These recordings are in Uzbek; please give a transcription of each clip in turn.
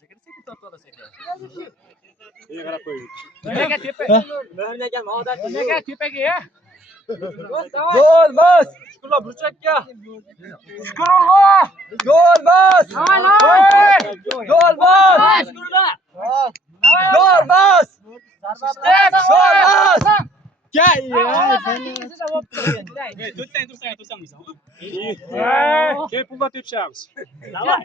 Sekin tortib olasan. Nega qarab qo'ying. Nega tepa? Nega odat Nega tepaga ya? Gol bas. Shukrulloh burchakka. Shukrulloh! Gol bas. Gol bas. Shukrulloh! Gol bas. Gol bas. Keyin puldan tepishamiz. Davay.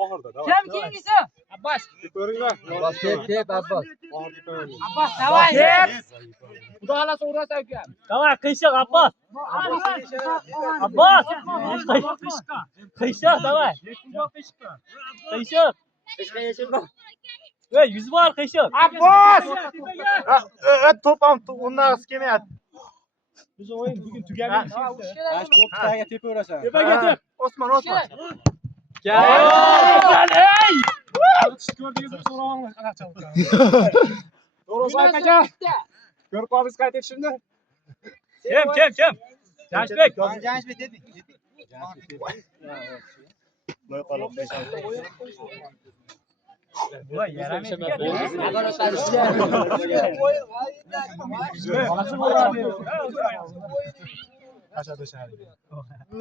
Oxirda, davay. Kim keyingisi? Abbas. Ko'ringlar. Abbas tep Abbas. Oxirgi to'yimiz. Abbas davay. Xudo xolasa urasan uka. Davay qiyshiq Abbas. Abbas. Qiyshiq davay. Qiyshiq. Ey, yuz bor qiyshiq. Abbos! To'pam undan kelmayapti. Biz o'yin bugun tugamaydi. To'ptaga tepaverasan. Tepaga tep. Osmon. Ey! Ko'rdingiz so'rovni qanaqa chaldi. To'g'ri aka. Ko'rib qolamiz qayta etishimni. Kim? Jamshbek. Jamshbek dedik. Voy qolib Voy yaramaydi.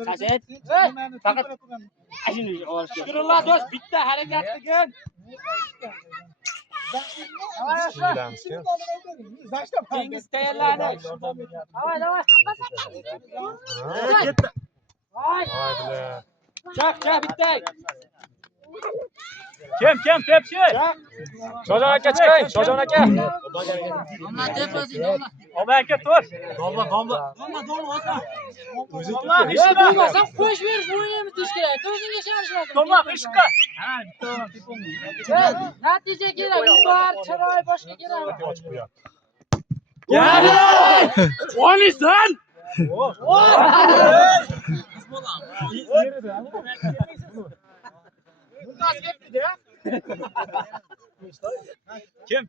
Qaset. Faqat ashuni olish. Shukrulloh do'st, bitta harakat qilgin. Dengiz tayyorladi. Davay. Chaq bitta. Kim tepshi? Shojon aka chiqing, Shojon aka. Domla tepasi, domla. Domla aka tur. Domla. Domla ishqa. Bo'lmasam qo'sh berish o'yinimiz tish kerak. O'zingga ishonishmaysan. Domla ishqa. Ha, bitta tepolmaydi. Natija kerak, bor, chiroy boshqa kerak. ochib qo'yadi. Yari! Olisan! Kim?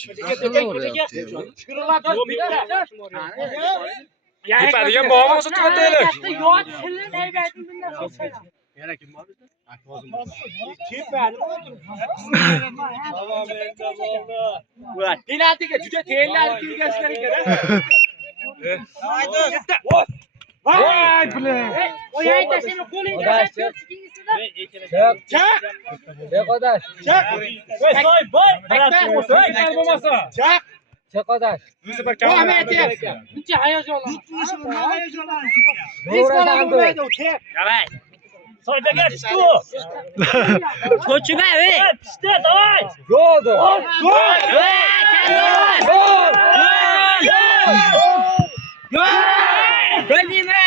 Shukrulloh do'st bitta. Tepadigan bormi o'zi tugataylik. Yo'q, tilin aytdim bundan so'ng. Yana kim bor bizda? Voy, penaltiga juda tayyorlanib kelgansizlar ekan. Voy, bilan. O'yin tashlama, qo'lingga tashlab chiqingizda. Chaq. Cheqodash. Voy, soy boy. Voy, bo'lmasa. Chaq. Cheqodash. O'zi bir kamera. Buncha hayajonlanma. Давай. Soydaga pishdi. Ko'chma, ey. Pishdi, давай. Gol. Kim bizda?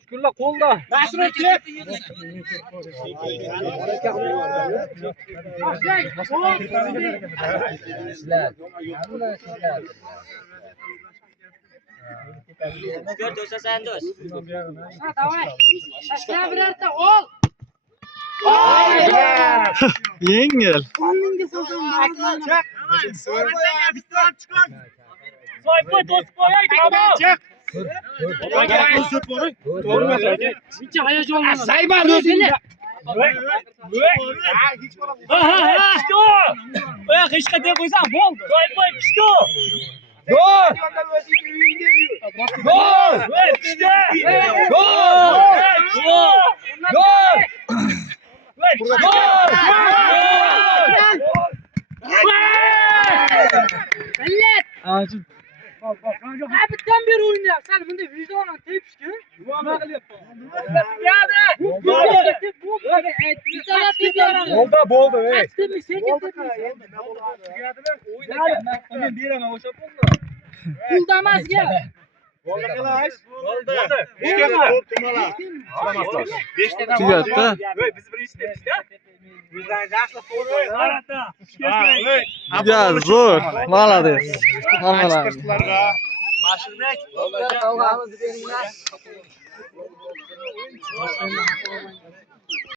Shukrulloh qo'lda. Nashrot tep. Gör do'sasan do'st. Ha, давай. Tashla birorta ol. Yengil. Qo'lingga solsam chaq. Soy qo'y, to'sib qo'y, tamom. Chaq. Buncha hayajonlanma. Saybar o'zingga. Voy, qishqa deb qo'ysam bo'ldi. Soy qo'y, pishdi. Gol. Voy, pishdi. Bittadan beri o'ynayapti. Sal bunday vijdonan tepishki. Nima qilyapti? Bo'ldi, ey. Men beraman o'sha pulni. Pulda emasga. Bo'ldi qilay. Bo'ldi. Tugatdi. Biz bir ish tepishda. Bizdan yaxshi Ya zo'r. Молодец. Hammalar. Mashinbek. Sovg'amizni beringlar.